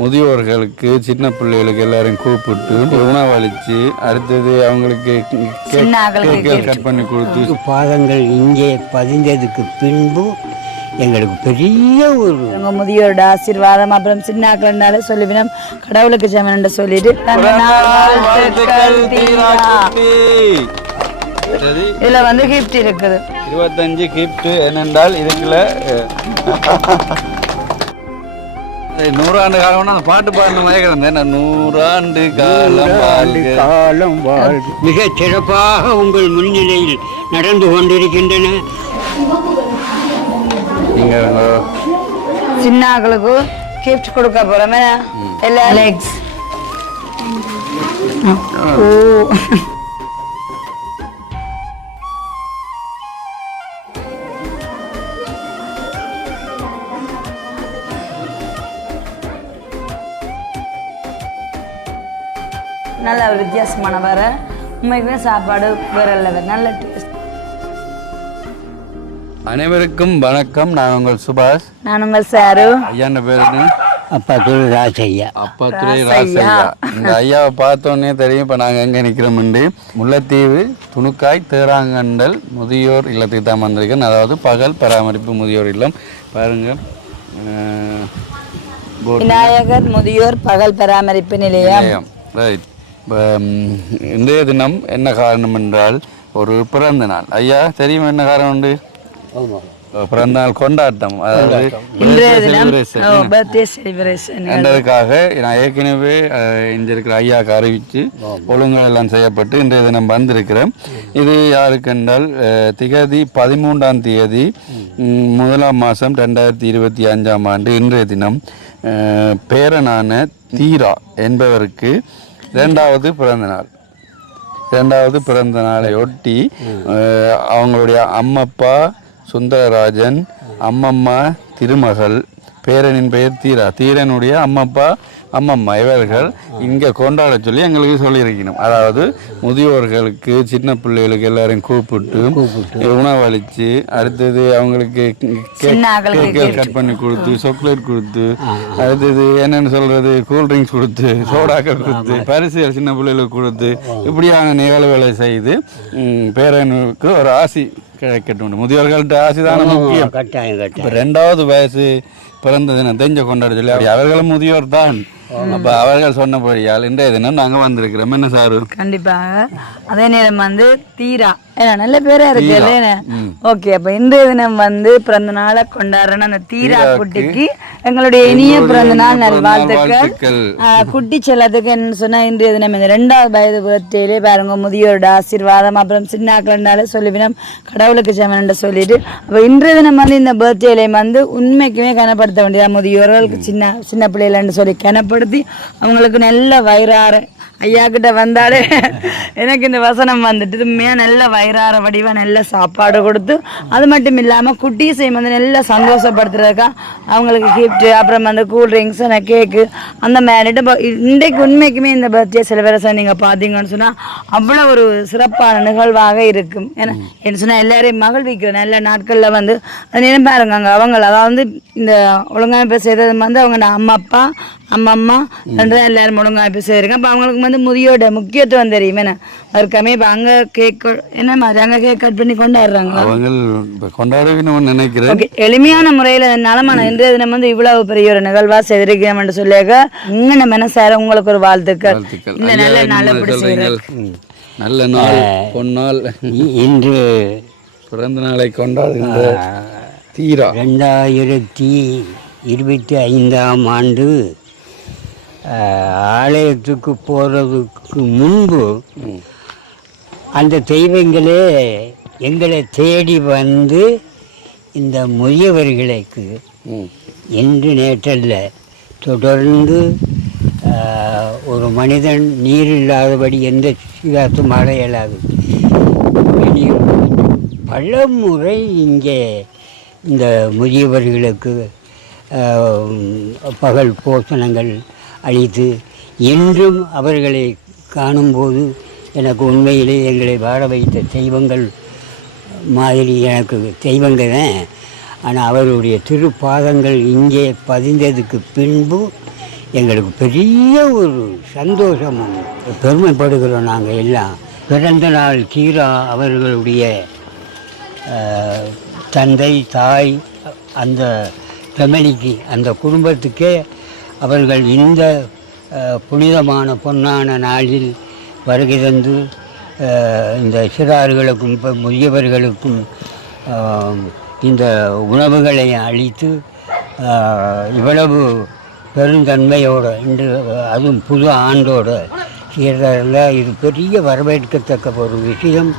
முதியோர்களுக்கு சின்ன பிள்ளைகளுக்கு எல்லாரையும் கூப்பிட்டு உணவளித்து அடுத்தது அவங்களுக்கு கட் பண்ணி கொடுத்து பாதங்கள் இங்கே பதிந்ததுக்கு பின்பு எங்களுக்கு பெரிய ஒரு முதியோட ஆசீர்வாதம். அப்புறம் சின்னாக்கள்னால சொல்லிவினோம் கடவுளுக்கு ஜெபம் சொல்லிட்டு இதுல வந்து கிஃப்ட் இருக்குது 25 கிஃப்ட். என்னென்றால் இதுக்குள்ள 100 ஆண்டு காலம் அந்த பாட்டு பாடின மாதிரி கிடந்தேன். 100 ஆண்டு காலம் மிக சிறப்பாக உங்கள் முன்னிலையில் நடந்து கொண்டிருக்கின்றன. சின்னாக்களுக்கு கிஃப்ட் கொடுக்க போறோமே எல்லா லெக்ஸ். நல்ல ஒரு வித்தியாசமான வர உண்மைக்குமே சாப்பாடு வேற லெவல், நல்ல டேஸ்ட். அனைவருக்கும் வணக்கம். நான் உங்கள் சுபாஷ். நான் உங்கள் சாரு. ஐயா பேரு அப்பா துறை ராசையா. அப்பா துறை ராசையா. இந்த ஐயாவை பார்த்தோன்னே தெரியும் இப்போ நாங்கள் எங்கே நிற்கிறோம்ண்டு. முல்லைத்தீவு துணுக்காய் தேராங்கண்டல் முதியோர் இல்லத்துக்கு தான் வந்திருக்கேன். அதாவது பகல் பராமரிப்பு முதியோர் இல்லம். பாருங்கள், விநாயகர் முதியோர் பகல் பராமரிப்பு நிலையம். ரைட். இன்றைய தினம் என்ன காரணம் என்றால் ஒரு பிறந்த நாள். ஐயா தெரியும் என்ன காரணம் உண்டு? பிறந்த நாள் கொண்டாட்டம், அதாவது என்றதுக்காக நான் ஏற்கனவே இங்கே இருக்கிற ஐயாவுக்கு அறிவித்து ஒழுங்குகள் எல்லாம் செய்யப்பட்டு இன்றைய தினம் வந்திருக்கிறேன். இது யாருக்கு என்றால் திகதி 13ஆம் தேதி 1ஆம் மாதம் 2025ஆம் ஆண்டு இன்றைய தினம் பேரனான தீரா என்பவருக்கு இரண்டாவது பிறந்த நாளை ஒட்டி அவங்களுடைய அம்மப்பா சுந்தரராஜன், அம்மம்மா திருமகள், பேரனின் பெயர் தீரனுடைய அம்மம்மா இவர்கள் இங்கே கொண்டாட சொல்லி எங்களுக்கு சொல்லியிருக்கணும். அதாவது முதியோர்களுக்கு சின்ன பிள்ளைகளுக்கு எல்லாரையும் கூப்பிட்டு உணவளித்து அடுத்தது அவங்களுக்கு கட் பண்ணி கொடுத்து சாக்லேட் கொடுத்து அடுத்தது என்னென்னு சொல்றது கூல்ட்ரிங்க்ஸ் கொடுத்து சோடாக்கள் கொடுத்து பரிசுகள் சின்ன பிள்ளைகளுக்கு கொடுத்து இப்படியான நிகழ்வுகளை செய்து பேரனுக்கு ஒரு ஆசி கிடைக்கட்டும். முதியோர்கள்ட்ட ஆசைதான முக்கியம். இப்போ 2வது வயசு பிறந்த தினம் தெரிஞ்ச கொண்டாட சொல்லி அப்படி அவர்களும் முதியோர் தான். அப்போ அவர்கள் சொன்னபடியால் இன்றைய தினம் நாங்கள் வந்திருக்கிறோம். என்ன சாரு? கண்டிப்பாக. அதே நேரம் வந்து தீரா நல்ல பேரா இருக்கு இல்லையா? ஓகே. அப்ப இன்றைய தினம் வந்து பிறந்த நாளை கொண்டாடுறேன் அந்த தீரா குட்டிக்கு எங்களுடைய இனிய பிறந்த நாள் நல்வாழ்த்துக்கள். குட்டி செல்லத்துக்கு என்ன சொன்னா இன்றைய தினம் இந்த 2வது வயது பர்த்டேலே பாருங்க முதியோரோட ஆசீர்வாதம். அப்புறம் சின்னாக்கள்னால சொல்லிவினோம் கடவுளுக்கு ஜெபம் சொல்லிட்டு அப்ப இன்றைய தினம் வந்து இந்த பர்த்டேலையும் வந்து உண்மைக்குமே கனப்படுத்த வேண்டியதா முதியோர்களுக்கு சின்ன பிள்ளைகள்னு சொல்லி கனப்படுத்தி அவங்களுக்கு நல்ல வயிறார ஐயா கிட்ட வந்தாலே எனக்கு இந்த வசனம் வந்துட்டு உண்மையா நல்ல வயிறார வடிவா நல்ல சாப்பாடு கொடுத்து அது மட்டும் இல்லாம குட்டீஸையும் வந்து நல்லா சந்தோஷப்படுத்துறதுக்கா அவங்களுக்கு கிஃப்ட் அப்புறம் வந்து கூல்ட்ரிங்க்ஸ் கேக்கு அந்த மாதிரி இன்றைக்கு உண்மைக்குமே இந்த பர்த்டே செலிப்ரேஷன் நீங்க பாத்தீங்கன்னு சொன்னா அவ்வளவு ஒரு சிறப்பான நிகழ்வாக இருக்கும். ஏன்னா என்ன சொன்னா எல்லாரையும் மகிழ்விக்கிற நல்ல நாட்கள்ல வந்து அது நினைப்பா இருக்காங்க அவங்க. அதாவது இந்த ஒழுங்கமைப்பு செய்தது வந்து அவங்க அம்மம்மா எல்லாரும் ஒழுங்கமைப்பு செய்யிருக்கேன். அப்போ அவங்களுக்கு வந்து முதியோட முக்கியத்துவம் தெரியும். என்ன அதுக்காமே இப்போ அங்கே கேக் என்ன மாதிரி அங்கே கேக் கட் பண்ணி கொண்டாடுறாங்க. நினைக்கிறேன் எளிமையான முறையில் நலமான இன்றைய தினம் வந்து இவ்வளவு பெரிய ஒரு நிகழ்வா செய்திருக்கோம் என்று சொல்லியாக்க இங்கே மனசார உங்களுக்கு ஒரு வாழ்த்துக்கள். இந்த நல்ல நாள் எப்படி செய்யறோம்? நல்ல நாள் பொன்னாள் இன்று பிறந்த நாளை கொண்டாடுகின்ற தீரா 2025ஆம் ஆண்டு ஆலயத்துக்கு போகிறதுக்கு முன்பு அந்த தெய்வங்களே எங்களை தேடி வந்து இந்த முதியவர்களுக்கு என்று நேற்றல்ல தொடர்ந்து ஒரு மனிதன் நீர் இல்லாதபடி எந்த சிகாத்தும் ஆட இயலாது. பல முறை இங்கே இந்த முதியவர்களுக்கு பகல் போஷணங்கள் அளித்து என்றும் அவர்களை காணும்போது எனக்கு உண்மையிலே எங்களை வாழ வைத்த தெய்வங்கள் மாதிரி எனக்கு தெய்வங்கள் தான். ஆனால் அவருடைய திருப்பாதங்கள் இங்கே பதிந்ததுக்கு பின்பு எங்களுக்கு பெரிய ஒரு சந்தோஷமும் பெருமைப்படுகிறோம். நாங்கள் எல்லாம் பிறந்த நாள் தீரா அவர்களுடைய தந்தை தாய் அந்த ஃபேமிலிக்கு அந்த குடும்பத்துக்கே அவர்கள் இந்த புனிதமான பொன்னான நாளில் வருகை தந்து இந்த சிறார்களுக்கும் இப்போ முதியவர்களுக்கும் இந்த உணவுகளை அளித்து இவ்வளவு பெருந்தன்மையோடு இன்று அதுவும் புது ஆண்டோடு செய்கிறதால இது பெரிய வரவேற்கத்தக்க ஒரு விஷயம்.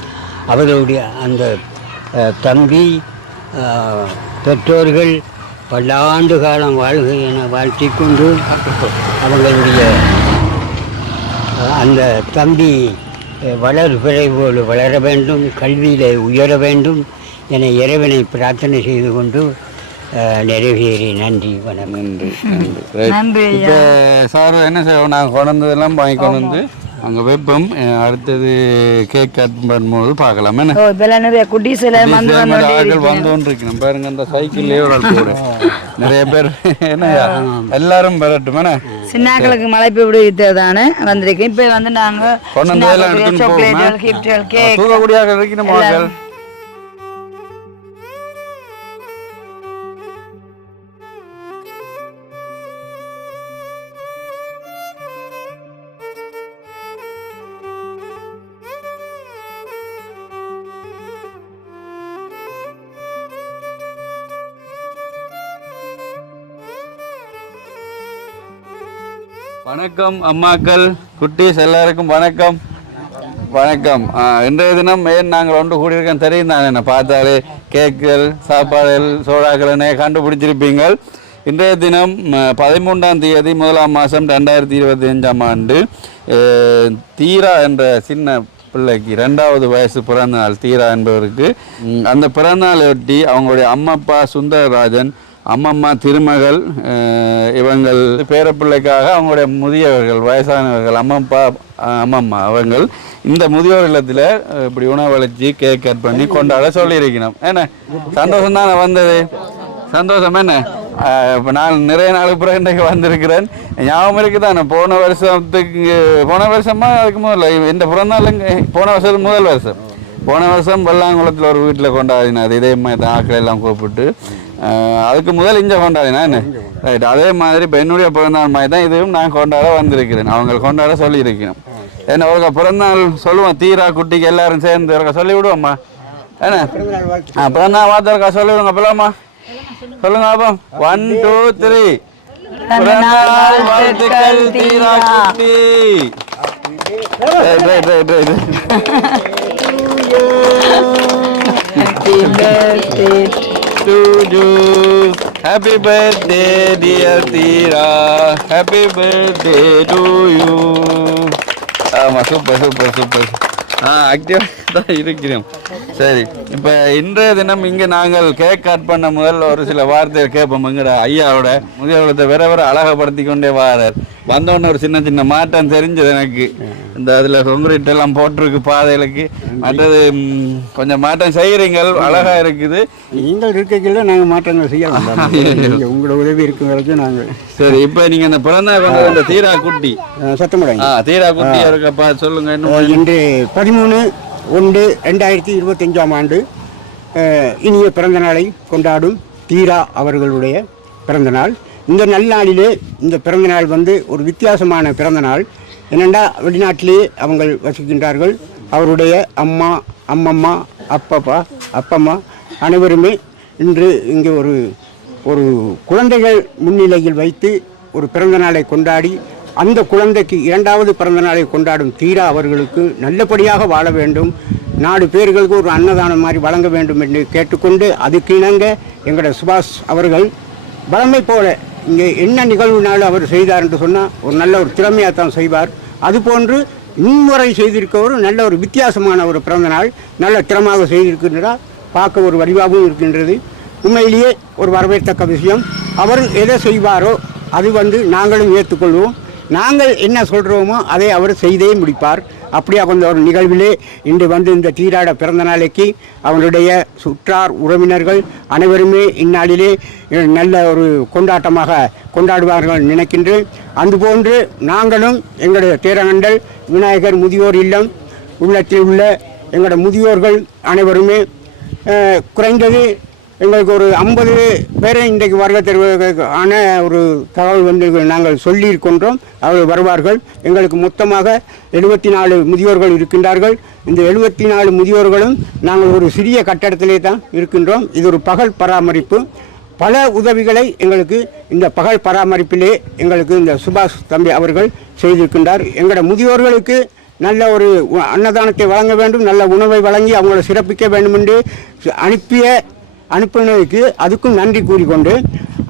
அவர்களுடைய அந்த தம்பி பெற்றோர்கள் பல்லாண்டு காலம் வாழ்க என வாழ்த்தி கொண்டு அவங்களுடைய அந்த தம்பி விரைவோடு வளர வேண்டும், கல்வியிலே உயர வேண்டும் என இறைவனை பிரார்த்தனை செய்து கொண்டு நிறைவேறி நன்றி வணக்கம். நன்றி நன்றி. இப்போ சார் என்ன செய்வோம், நாங்கள் கொண்டதெல்லாம் வாங்கி கொண்டு வந்து அங்கே வைப்போம். அடுத்தது கேக் கட் பண்ணும்போது பார்க்கலாம். என்ன நிறைய குட்டீஸ் ஆட்கள் வந்தோன்றிருக்கணும் பாருங்க. அந்த சைக்கிள்லேயே ஒரு ஆள் கூட நிறைய பேர் என்ன எல்லாரும் பெறட்டும். என்ன சின்னாக்களுக்கு மழைப்பு விடுவித்ததானே வந்திருக்கேன். இப்போ வந்து நாங்கள் கொண்டு வந்ததெல்லாம் எடுத்துன்னு போவோம். தூக்கக்கூடியாக இருக்கணும் மக்கள். வணக்கம் அம்மாக்கள், குட்டீஸ் எல்லாருக்கும் வணக்கம். வணக்கம். இன்றைய தினம் ஏன் நாங்கள் ஒன்று கூடியிருக்கோம் தெரியும் தான். என்ன பார்த்தாலே கேக்குகள் சாப்பாடுகள் சோடாக்கள் என்ன கண்டுபிடிச்சிருப்பீங்கள். இன்றைய தினம் 13ஆம் தேதி 1ஆம் மாதம் 2025ஆம் ஆண்டு தீரா என்ற சின்ன பிள்ளைக்கு 2வது வயசு பிறந்த நாள். தீரா என்பவருக்கு அந்த பிறந்தநாளையொட்டி அவங்களுடைய அம்மப்பா சுந்தரராஜன், அம்மம்மா திருமகள், இவங்கள் பேரப்பிள்ளைக்காக அவங்களுடைய முதியவர்கள் வயசானவர்கள் அம்மப்பா அம்மம்மா அவங்கள் இந்த முதியோர் இல்லத்தில் இப்படி உணவளிச்சு கேக் கட் பண்ணி கொண்டாட சொல்லியிருக்கணும். என்ன சந்தோஷம் தானே வந்தது? சந்தோஷம் என்ன? இப்போ நான் நிறைய நாளுக்கு பிறகு இன்றைக்கு வந்திருக்கிறேன். ஞாபகம் இருக்குது தானே போன வருஷமா அதுக்கு முதல்ல இந்த பிறந்தநாள் போன வருஷம் வெள்ளாங்குளத்தில் ஒரு வீட்டில் கொண்டாடினார். இதே மாதிரி ஆக்கள் எல்லாம் கூப்பிட்டு அதுக்கு முதல் இங்கே கொண்டாடினா என்ன ரைட். அதே மாதிரி இப்போ என்னுடைய பிறந்தநாள் மாதிரி தான் இதுவும் நான் கொண்டாட வந்திருக்கிறேன். அவங்க கொண்டாட சொல்லியிருக்கிறேன். என்ன ஒரு பிறந்தநாள் சொல்லுவோம். தீரா குட்டிக்கு எல்லாரும் சேர்ந்து இருக்கா சொல்லி விடுவோம்மா. என்ன பிறந்தநாள் வார்த்தை இருக்கா சொல்லி விடுங்க. பிள்ளைம்மா சொல்லுங்க. அப்போ 1 2 3 பிறந்தநாள் வாழ்த்துக்கள் தீரா குட்டி. Right right right right. Happy birthday to you. Happy birthday dear Tira. Happy birthday to you. ஆமாம் சூப்பர் சூப்பர் சூப்பர். ஆக்டிவாக தான் இருக்கிறோம். சரி, இப்போ இன்றைய தினம் இங்கே நாங்கள் கேக் கட் பண்ண முதல்ல ஒரு சில வார்த்தைகள் கேட்போம். எங்கட ஐயாவோட முதியோரத்தை வேற அழகப்படுத்தி கொண்டே வாரார். வந்தோடனே ஒரு சின்ன சின்ன மாற்றம் தெரிஞ்சது எனக்கு. இந்த அதில் கொங்கிரீட் எல்லாம் போட்டிருக்கு பாதைகளுக்கு. மற்றது கொஞ்சம் மாற்றம் செய்கிறீங்கள், அழகா இருக்குது. நீங்கள் இருக்கையில் நாங்கள் மாற்றங்கள் செய்யலாம். உங்களோட உதவி இருக்கும் வரைக்கும் நாங்கள். சரி, இப்போ நீங்கள் இந்த பிறந்த இந்த தீரா குட்டி சத்தமிடாங்க. தீரா குட்டி இருக்கப்பா சொல்லுங்க. இன்று 13/1/2025ஆம் ஆண்டு இனிய பிறந்த நாளை கொண்டாடும் தீரா அவர்களுடைய பிறந்த நாள். இந்த நல்நாளிலே இந்த பிறந்த நாள் வந்து ஒரு வித்தியாசமான பிறந்த நாள். என்னென்னா வெளிநாட்டிலே அவங்க வசிக்கின்றார்கள். அவருடைய அம்மா அம்மம்மா அப்பம்மா அனைவருமே இன்று இங்கே ஒரு குழந்தைகள் முன்னிலையில் வைத்து ஒரு பிறந்த நாளை கொண்டாடி அந்த குழந்தைக்கு 2வது பிறந்த நாளை கொண்டாடும் தீரா அவர்களுக்கு நல்லபடியாக வாழ வேண்டும், 4 பேர்களுக்கு ஒரு அன்னதானம் மாதிரி வழங்க வேண்டும் என்று கேட்டுக்கொண்டு அதுக்கு இணங்க எங்களோட சுபாஷ் அவர்கள் வழமை போல இங்கே என்ன நிகழ்வுனாலும் அவர் செய்தார் என்று சொன்னால் ஒரு நல்ல ஒரு திறமையாக தான் செய்வார். அதுபோன்று இன்முறை செய்திருக்கவர் நல்ல ஒரு வித்தியாசமான ஒரு பிறந்த நாள் நல்ல திறமாக செய்திருக்கின்றார். பார்க்க ஒரு வடிவாகவும் இருக்கின்றது. உண்மையிலேயே ஒரு வரவேற்கத்தக்க விஷயம். அவர் எதை செய்வாரோ அது வந்து நாங்களும் ஏற்றுக்கொள்வோம். நாங்கள் என்ன சொல்கிறோமோ அதை அவர் செய்தே முடிப்பார். அப்படியா கொஞ்சம் ஒரு நிகழ்விலே இன்று வந்து இந்த தீராட பிறந்த நாளைக்கு அவருடைய சுற்றார் உறவினர்கள் அனைவருமே இந்நாளிலே நல்ல ஒரு கொண்டாட்டமாக கொண்டாடுவார்கள் நினைக்கின்றேன். அதுபோன்று நாங்களும் எங்களுடைய தேரகண்டல் விநாயகர் முதியோர் இல்லம் உள்ளத்தில் உள்ள எங்களுடைய முதியோர்கள் அனைவருமே குறைந்தது எங்களுக்கு ஒரு 50 பேரை இன்றைக்கு வருகை தருவதற்கான ஒரு தகவல் வந்து நாங்கள் சொல்லியிருக்கின்றோம். அவர்கள் வருவார்கள். எங்களுக்கு மொத்தமாக 74 முதியோர்கள் இருக்கின்றார்கள். இந்த 74 முதியோர்களும் நாங்கள் ஒரு சிறிய கட்டடத்திலே தான் இருக்கின்றோம். இது ஒரு பகல் பராமரிப்பு. பல உதவிகளை எங்களுக்கு இந்த பகல் பராமரிப்பிலே எங்களுக்கு இந்த சுபாஷ் தம்பி அவர்கள் செய்திருக்கின்றார். எங்களோட முதியோர்களுக்கு நல்ல ஒரு அன்னதானத்தை வழங்க வேண்டும், நல்ல உணவை வழங்கி அவங்களை சிறப்பிக்க வேண்டும் என்று அனுப்பினதுக்கு அதுக்கும் நன்றி கூறிக்கொண்டு,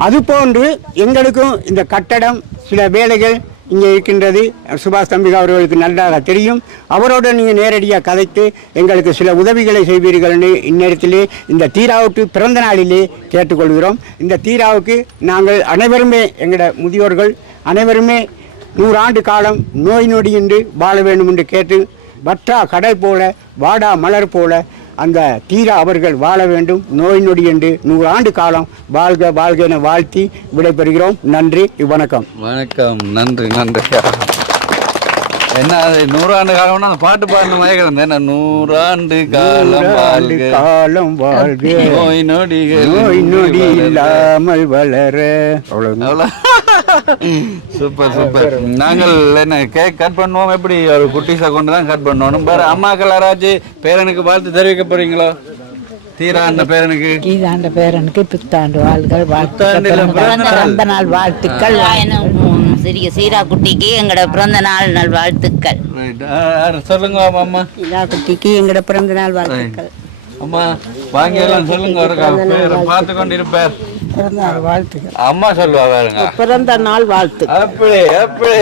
அதுபோன்று எங்களுக்கும் இந்த கட்டடம் சில வேலைகள் இங்கே இருக்கின்றது. சுபாஷ் தம்பி அவர்களுக்கு நன்றாக தெரியும். அவரோடு நீங்கள் நேரடியாக கதைத்து எங்களுக்கு சில உதவிகளை செய்வீர்கள் என்று இந்நேரத்திலே இந்த தீராவுக்கு பிறந்த நாளிலே கேட்டுக்கொள்கிறோம். இந்த தீராவுக்கு நாங்கள் அனைவருமே எங்களோட முதியோர்கள் அனைவருமே 100 ஆண்டு காலம் நோய் நொடியின்றி வாழ வேண்டும் என்று கேட்டு, வற்றா கடல் போல வாடா மலர் போல அந்த தீரா அவர்கள் வாழ வேண்டும், நோய் நொடி என்று 100 ஆண்டு காலம் வாழ்க வாழ்க என வாழ்த்தி விடைபெறுகிறோம். நன்றி, வணக்கம். வணக்கம். நன்றி நன்றி. என்ன அது 100 ஆண்டு காலம்னா அந்த பாட்டு பாடணும் மயக்கிறேன். 100 ஆண்டு காலம் வாழ்க, நோய் நொடி இல்லாமல் வளர. அவ்வளோ. Super super. நாங்கள் என்ன கேக் கட் பண்ணுவோம், எப்படி ஒரு குட்டிஸை கொண்டு தான் கட் பண்ணணும். வேற அம்மாக்கள் யாராச்சும் பேரனுக்கு வாழ்த்து தெரிவிக்க போறீங்களோ? தீரா அந்த பேரனுக்கு, கீதாண்ட பேரனுக்கு புத்தாண்டு வாழ்கள், பிறந்த நாள் வாழ்த்துக்கள். சிறிய சீரா குட்டிக்கு எங்களோட பிறந்த நாள் நல் வாழ்த்துக்கள். சொல்லுங்க அம்மா. சீரா குட்டிக்கு எங்களோட பிறந்த நாள் வாழ்த்துக்கள். அம்மா வாங்கி எல்லாம் சொல்லுங்க, ஒரு பார்த்து கொண்டு இருப்பார். பிறந்த நாள் வாழ்த்துக்கள் அம்மா சொல்லுவா பாருங்க. பிறந்த நாள் வாழ்த்து. அப்படி அப்படி.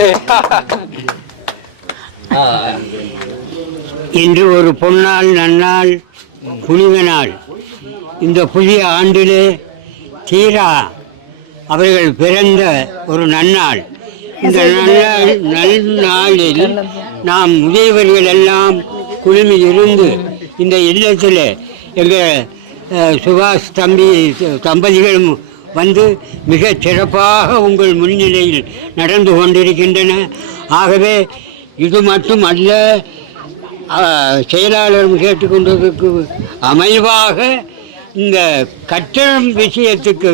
இன்று ஒரு பொன்னாள், நன்னாள், புனித நாள். இந்த புதிய ஆண்டிலே தீரா அவர்கள் பிறந்த ஒரு நன்னாள். இந்த நன்னாளில் நாம் முதியவர்கள் எல்லாம் குழுமி இருந்து இந்த இல்லத்தில் எங்கள் சுபாஷ் தம்பதிகளும் வந்து மிக சிறப்பாக உங்கள் முன்னிலையில் நடந்து கொண்டிருக்கின்றன. ஆகவே இது மட்டும் அல்ல, செயலாளரும் கேட்டுக்கொண்டதற்கு அமைவாக இந்த கட்டணம் விஷயத்துக்கு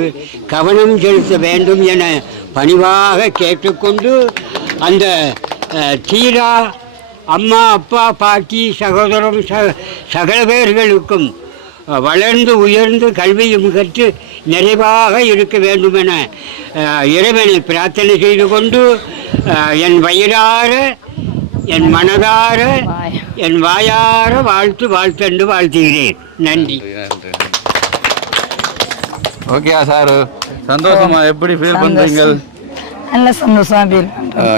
கவனம் செலுத்த வேண்டும் என பணிவாக கேட்டுக்கொண்டு, அந்த தீரா அம்மா அப்பா பாட்டி சகோதரம் சகல பேர்களுக்கும் வளர்ந்து உயர்ந்து கல்வியும் கற்று நிறைவாக இருக்க வேண்டும் என இறைவனை பிரார்த்தனை செய்து கொண்டு, என் வயிறார என் மனதார என் வாயார வாழ்த்தென்று வாழ்த்துகிறேன். நன்றி. ஓகே சார், சந்தோஷமா எப்படி ஃபீல் பண்றீங்க? நல்ல சந்தோஷமா.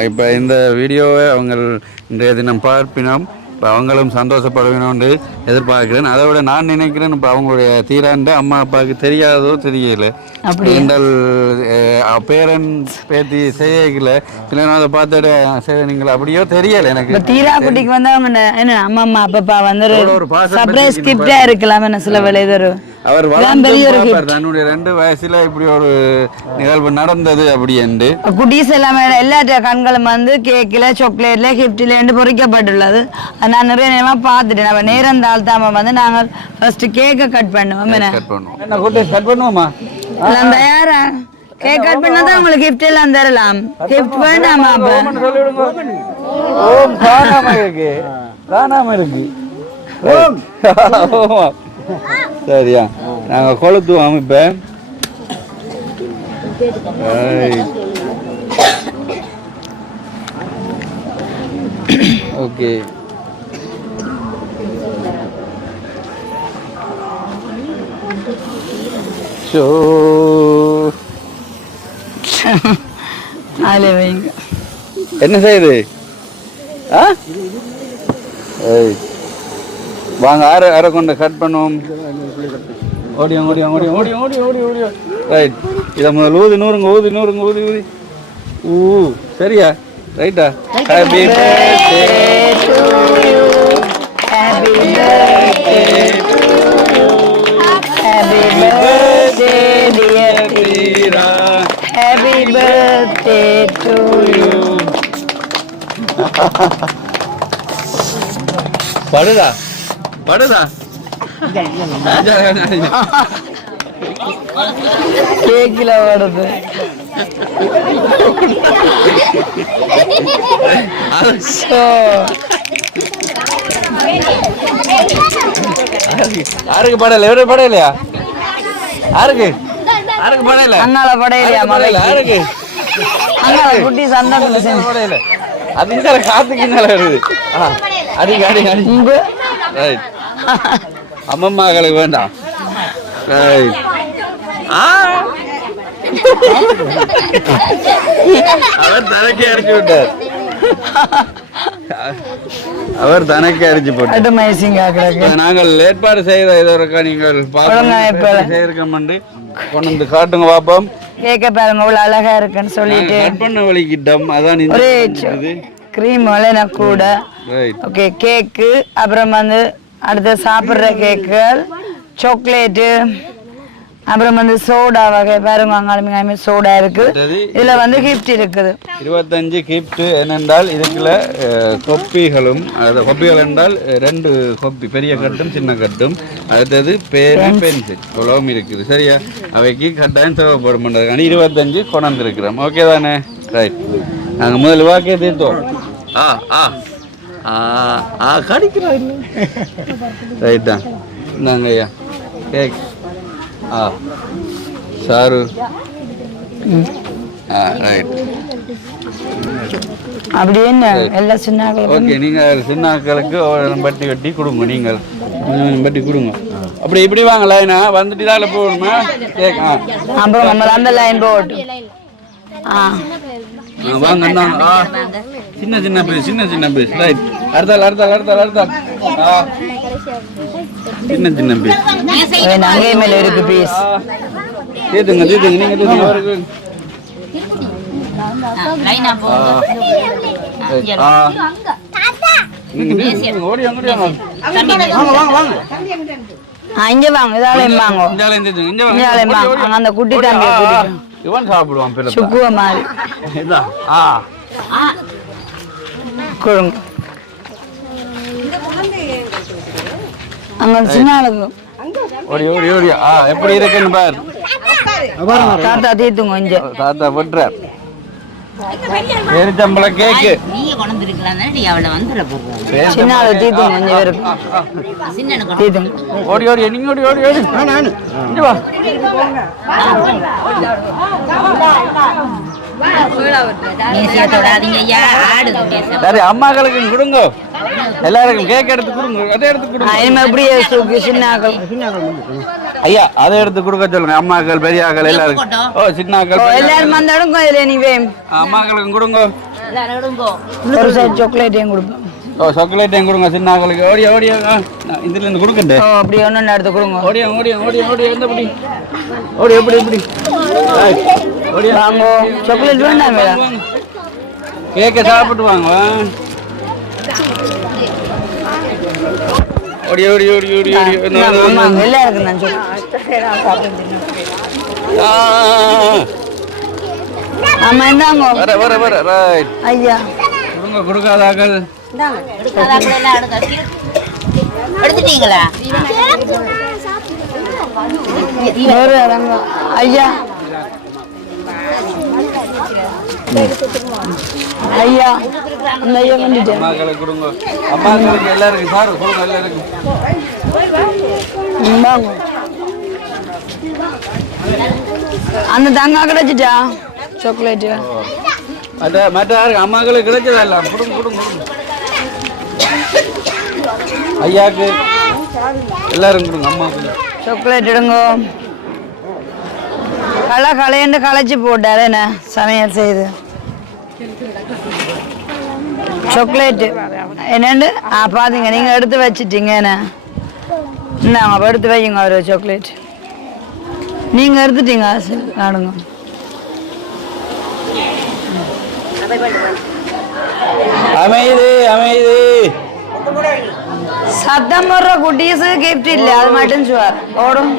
இப்போ இந்த வீடியோவை அவங்க இன்றைய தினம் பார்ப்பினோம். இப்போ அவங்களும் சந்தோஷப்படுவேணும்னு எதிர்பார்க்கிறேன். அதை விட நான் நினைக்கிறேன், இப்போ அவங்களுடைய தீராண்ட அம்மா அப்பாவுக்கு தெரியாதோ தெரியல, எங்கள் பேரன் பேத்தி செய்யல, இல்லைன்னா அதை பார்த்துட்டு செய்வீங்களா அப்படியோ தெரியல எனக்கு. தீரா குட்டிக்கு வந்து அவங்க என்ன அம்மா அம்மா அப்பா வந்து ஒரு சர்ப்ரைஸ் கிஃப்டா இருக்கலாம். என்ன சில வேலை இது அவர் தன்னுடைய 2 வயசுல இப்படி ஒரு நிகழ்வு நடந்தது அப்படி என்று குட்டீஸ் எல்லாமே எல்லா கண்களும் வந்து கேக்கில் சாக்லேட்ல கிஃப்ட்ல பொறிக்கப்பட்டுள்ளது. நான் நிறைய நேரமா பார்த்துட்டேன். நம்ம நேரம் தாழ்த்தாம வந்து நாங்கள் ஃபர்ஸ்ட் கேக்கை கட் பண்ணுவோம். என்ன குட்டீஸ் கட் பண்ணுவோமா? தயாரா கேக் கட் பண்ணாதான் உங்களுக்கு கிஃப்ட் எல்லாம் தரலாம். கிஃப்ட் வேண்டாமா? ஓம் காணாம இருக்கு, காணாம இருக்கு. சரியா, நாங்க கொளுத்துவோம் இப்ப. ஓகே, ஸோ என்ன செய்யுது? வாங்க அரை கொண்டு கட் பண்ணுவோம். ஓடியும் ஓடியும் ஓடியும் ஓடியும் ஓடியும் ஓடி ஓடியும். ரைட், இதை முதல்ல ஊதி நூறுங்க, ஊதி நூறுங்க, ஊதி ஊதி. சரியா? ரைட்டா? Happy birthday to you, happy birthday to you, happy birthday dear Theera, happy birthday. birthday to you. படுதா படுதா கேக்கில வருது. யாருக்கு படையில எவரு படையிலையா யாருக்கு யாருக்கு படையில அங்கால படையிலையா படையில யாருக்கு அங்கால குட்டி சந்தா குட்டி செஞ்சு படையில அது இந்த காத்துக்கு மேல வருது அடிங்க அடிங்க அடிங்க ரைட் அம்மம்மாக்களுக்கு வேண்டாம் ரைட் அவர் தனக்கே அடிச்சு விட்டார் அவர் தனக்கே அடிச்சு போட்டார். நாங்கள் ஏற்பாடு செய்த இதற்கா நீங்கள் செய்திருக்கோம் கொண்டு வந்து காட்டுங்க பாப்போம். கேக்க பாருங்க அவ்வளவு அழகா இருக்குன்னு சொல்லிட்டு கட் பண்ண வலிக்கிட்டோம். அதான் கிரீம் வளைன கூட. ஓகே கேக்கு அப்புறம் வந்து அடுத்து சாப்பிட்ற கேக்குகள் சாக்லேட்டு அப்புறம் வந்து சோடா வகை பாருங்க அங்காலுமே சோடா இருக்கு. இதுல வந்து கிஃப்ட் இருக்குது 25 கிஃப்ட். என்னென்றால் இதுக்குள்ள கொப்பிகளும் கொப்பிகள் என்றால் 2 கொப்பி பெரிய கட்டும் சின்ன கட்டும் அடுத்தது பேன் பென்சில் இவ்வளவும் இருக்குது. சரியா அவைக்கு கட்டாயம் தேவைப்படும் பண்ணுறதுக்கான 25 கொண்டு இருக்கிறோம். ஓகே தானே ரைட். நாங்கள் முதல் வாக்கே தீர்த்தோம். கடிக்கிறோம் ரைட் தான் இந்தாங்க ஐயா கேக் சாரு ரைட். அப்படி என்ன எல்லா சின்ன ஓகே நீங்கள் சின்னாக்களுக்கு பட்டி வெட்டி கொடுங்க. நீங்கள் பட்டி கொடுங்க. அப்படி இப்படி வாங்க லைனா வந்துட்டு தான் போகணுமா கேக். அப்புறம் நம்ம அந்த லைன் போட்டு வாங்க சின்ன சின்ன பீஸ் சின்ன சின்ன பீஸ் ரைட். அடுத்தால் அடுத்தால் அடுத்தால் அடுத்தால் சின்ன சின்ன பீஸ் அங்கே மேல இருக்கு பீஸ் தீத்துங்க தீத்துங்க நீங்க தீத்துங்க அவருக்கு ஓடி அங்கடி இங்க வாங்க இதாலையும் வாங்க அந்த குட்டி தம்பி இவன் சாப்பிடுவான் சுக்குவ மாதிரி கொடுங்க. அங்க சின்ன ஆளுக்கு ஓடி ஓடி ஓடி எப்படி இருக்குன்னு பாரு. தாத்தா தீத்துங்க கொஞ்சம் தாத்தா பண்றார் பேரிச்சம்பள கேக்கு சின்ன ஆளு தீத்துங்க கொஞ்சம் பேருக்கு தீத்துங்க. ஓடி ஓடி நீங்க ஓடி ஓடி ஓடி சரி அம்மாக்களுக்கு கொடுங்க. எல்லாருக்கும் கேக் எடுத்து கொடுங்க. அதை எடுத்து கொடுங்க. சின்ன ஐயா அதை எடுத்து கொடுக்க சொல்லுங்க. அம்மாக்கள் பெரியாக்கள் எல்லாருக்கும். ஓ சின்னாக்கள் எல்லாரும் அந்த இடங்க இதுல நீவே அம்மாக்களுக்கும் கொடுங்க. ஒரு சைடு சாக்லேட்டையும் கொடுப்போம். ஓ சாக்லேட்டையும் கொடுங்க சின்னாக்களுக்கு. ஓடியா ஓடியா இதுல இருந்து கொடுக்கண்டே. ஓ அப்படி ஒண்ணு எடுத்து கொடுங்க. ஓடியா ஓடியா ஓடியா ஓடியா எந்த படி ஓடி எப்படி எப்படி ஓடியா வாங்க சாக்லேட் வேண்டாம் கேக்க சாப்பிட்டு வாங்க. ஓடி ஓடி ஓடி ஓடி ஓடி எல்லாருக்கும் நான் ஆமா இந்தாங்க வர வர வர ரைட். ஐயா கொடுங்க கொடுக்காதாக்கள் எடுத்துட்டீங்களா ஐயா ஐயா அந்த ஐயா வந்துட்டேன். அம்மாக்களுக்கு கொடுங்க. அம்மாக்களுக்கு எல்லாருக்கும் சாரு கொடுங்க எல்லாருக்கும். அந்த தங்கா கிடைச்சிட்டா சாக்லேட் மற்ற யாருக்கு அம்மாக்களுக்கு கிடைச்சதா இல்ல கொடுங்க கொடுங்க கொடுங்க. ஐயாக்கு எல்லாரும் கொடுங்க. அம்மாவுக்கு சாக்லேட் எடுங்க. களையண்டு களைச்சி போட்டாரு என்ன சமையல் செய்து சாக்லேட்டு என்னண்டு பாத்தீங்க நீங்க எடுத்து வச்சிட்டீங்க என்ன இந்தாங்க எடுத்து வைங்க ஒரு சாக்லேட் நீங்க எடுத்துட்டீங்க நாடுங்க. அமைதி அமைதி சத்தம் போடுற குட்டீஸ் கிஃப்ட் இல்லை அது மட்டும் சுவார் ஓடும்.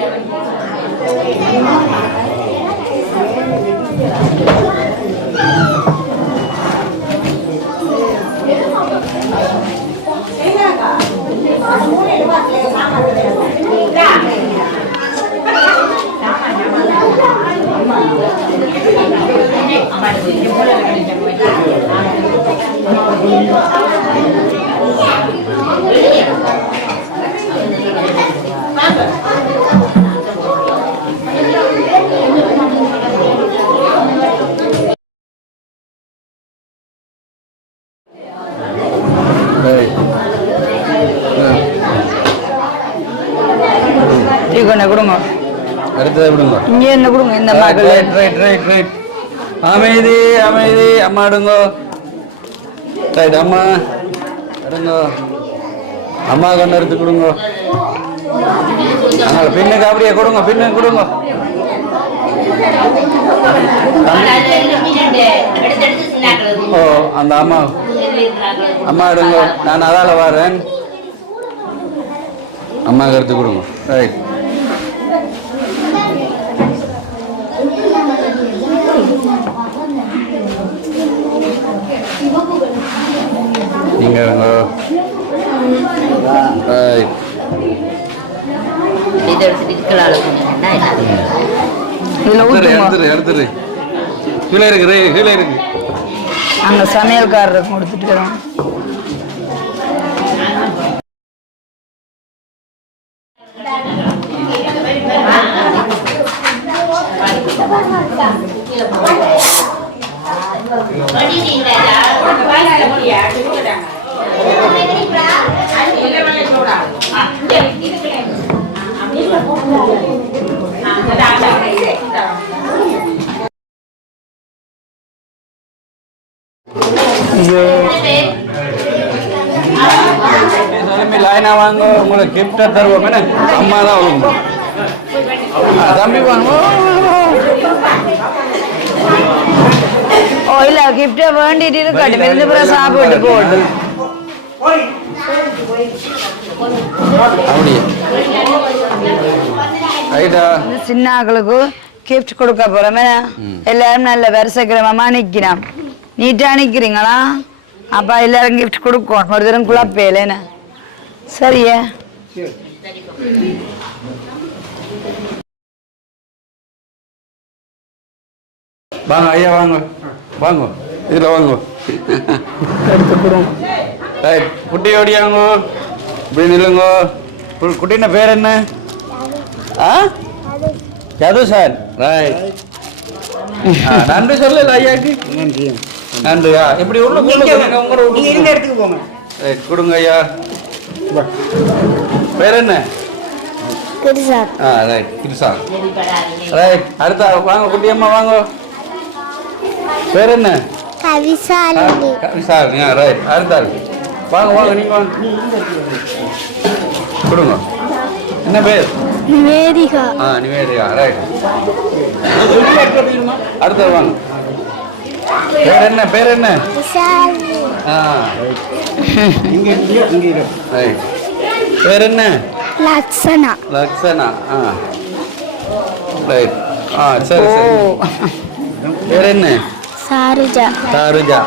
இனி என்ன கொடுங்க இந்த ரைட் மகள் ரைட் ரைட் ரைட் ரைட் அமைதி அமைதி அம்மா எடுங்கோ ரைட் அம்மா எடுங்கோ அம்மா கண்ணு எடுத்து கொடுங்க அதனால பின்னுக்கு அப்படியே கொடுங்க பின்னுக்கு கொடுங்க ஓ அந்த அம்மா அம்மா எடுங்க நான் அதால வரேன் அம்மா கருத்து கொடுங்க ரைட் நீங்க எடுங்க ரைட் இதை எடுத்துட்டு இருக்கலாம் இதுல ஊத்துங்க எடுத்துரு எடுத்துரு கீழே இருக்கு கீழே இருக்கு அங்க சமையல்காரருக்கு கொடுத்துட்டு வரோம் லைனா வாங்க உங்களுக்கு கிஃப்டா தருவோம் என்ன அம்மா தான் வாங்க தம்பி வாங்க ஓ இல்ல கிஃப்ட் வேண்டிட்டு இருக்காட்டு விருந்து பிறகு சாப்பிட்டு போட்டு அப்படியே ரைட்டா சின்ன ஆக்களுக்கு கிஃப்ட் கொடுக்க போறோம் எல்லாரும் நல்ல வரிசை கிரமமா நிக்கிறோம் நீட்டா நிக்கிறீங்களா அப்ப எல்லாரும் கிஃப்ட் கொடுக்கும் ஒரு தரம் குழப்பேலேன்னு சரியா வாங்க ஐயா வாங்க வாங்க இதில் வாங்க எடுத்துக்கிறோம் ரைட் குட்டி ஓடியாங்க இப்படி நில்லுங்க குட்டின பேர் என்ன ஆ யது சார் ரைட் நன்றி சொல்லல ஐயாக்கு நன்றி நன்றியா இப்படி உள்ள உங்களோட நீங்க இருந்த இடத்துக்கு போங்க ரைட் கொடுங்க ஐயா பேர் என்ன ஆ ரைட் கிருஷா ரைட் அடுத்த வாங்க குட்டி அம்மா வாங்க பேர் என்ன கவிசாலினி ரைட் அடுத்த வாங்க வாங்க நீங்க வாங்க கொடுங்க என்ன பேர் நிவேதிகா நிவேதிகா ரைட் அடுத்தது வாங்க பேர் என்ன இங்க இங்க ரைட் பேர் என்ன லக்ஷனா லக்ஷனா ரைட் சரி சரி பேர் என்ன சாருஜா சாருஜா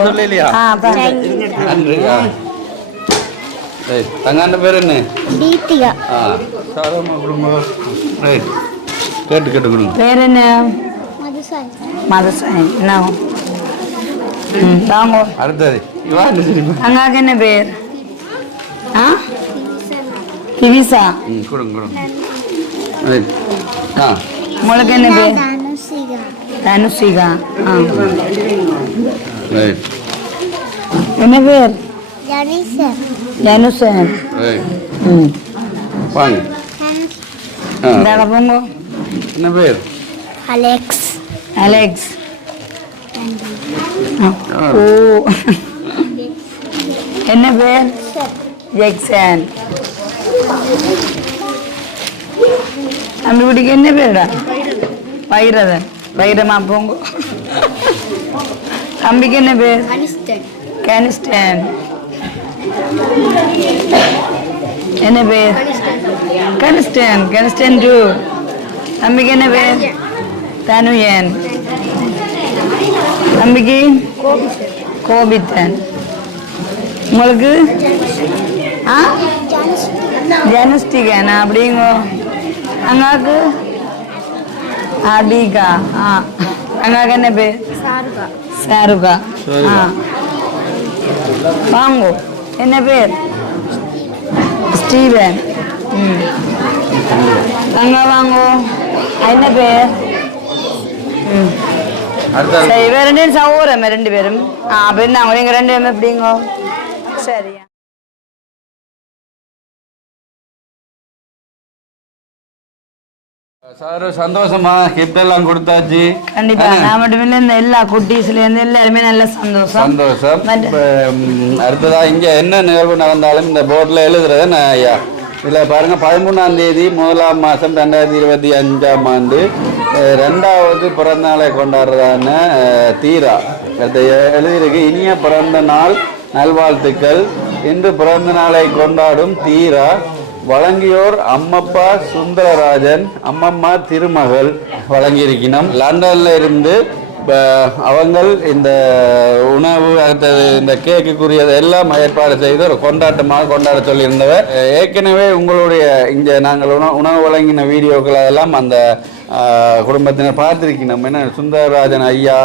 சொல்லலையா நன்றியா ரைட் தங்காண்ட பேர் என்ன தீபிகா சாரம்மா குடும்பம் ரைட் கேட்டு கேட்டு கொடுங்க பேர் என்ன மதுசாய் மதசாய் என்ன வாங்க அடுத்தது இவான் அங்காக்கு என்ன பேர் ஆ கிவிசா கொடுங்க கொடுங்க ரைட் உங்களுக்கு என்ன பேர் தனுஷிகா தனுஷிகா ரைட் என்ன பேர் ஜனிசர் ஜனுசன் ரைட் வாங்க இந்தாங்க போங்க என்ன பேர் அலெக்ஸ் அலெக்ஸ் ஓ என்ன பேர் ஜெக்சன் தம்பிக்குட்டிக்கு என்ன பேருடா வைரதன் வைரமா போங்க தம்பிக்கு என்ன பேர் கனிஸ்டன் என்ன பேர் கனிஸ்டன் டூ தம்பிக்கு என்ன பேர் தனுயன் தம்பிக்கு கோபித்தன் உங்களுக்கு ஆ ஜனுஷ்டிகா அப்படிங்கோ அங்காக்கு அபிகா அங்காக்கு என்ன பேர் சாருகா வாங்கோ என்ன பேர் ஸ்டீவன் அங்க வாங்கோ என்ன பேர் சரி இவ ரெண்டு பேரும் சௌரம் ரெண்டு பேரும் அப்படின்னு அவங்க எங்க ரெண்டு பேரும் எப்படிங்கோ சரியா சார் சந்தோஷமா கிஃப்ட் எல்லாம் கொடுத்தாச்சு. கண்டிப்பா நான் மட்டும் இல்ல, இந்த எல்லா குட்டீஸ்ல இருந்து எல்லாருமே நல்ல சந்தோஷம். அடுத்ததா இங்க என்ன நிகழ்வு நடந்தாலும் இந்த போர்ட்ல எழுதுறது நான் ஐயா இதில் பாருங்க 13ஆம் தேதி 1ஆம் மாதம் 2025ஆம் ஆண்டு 2வது பிறந்த நாளை கொண்டாடுறதான தீரா எழுதியிருக்கு. இனிய பிறந்த நாள் நல்வாழ்த்துக்கள். இன்று பிறந்த நாளை கொண்டாடும் தீரா. வழங்கியோர் அம்மப்பா சுந்தரராஜன், அம்மம்மா திருமகள் வழங்கியிருக்கணும். லண்டன்ல இருந்து அவங்கள் இந்த உணவு அடுத்தது இந்த கேக்குக்குரியது எல்லாம் ஏற்பாடு செய்து ஒரு கொண்டாட்டமாக கொண்டாட சொல்லியிருந்தவர். ஏற்கனவே உங்களுடைய இங்கே நாங்கள் உணவு வழங்கின வீடியோக்கள் அதெல்லாம் அந்த குடும்பத்தினர் பார்த்துருக்கணும். என்ன சுந்தரராஜன் ஐயா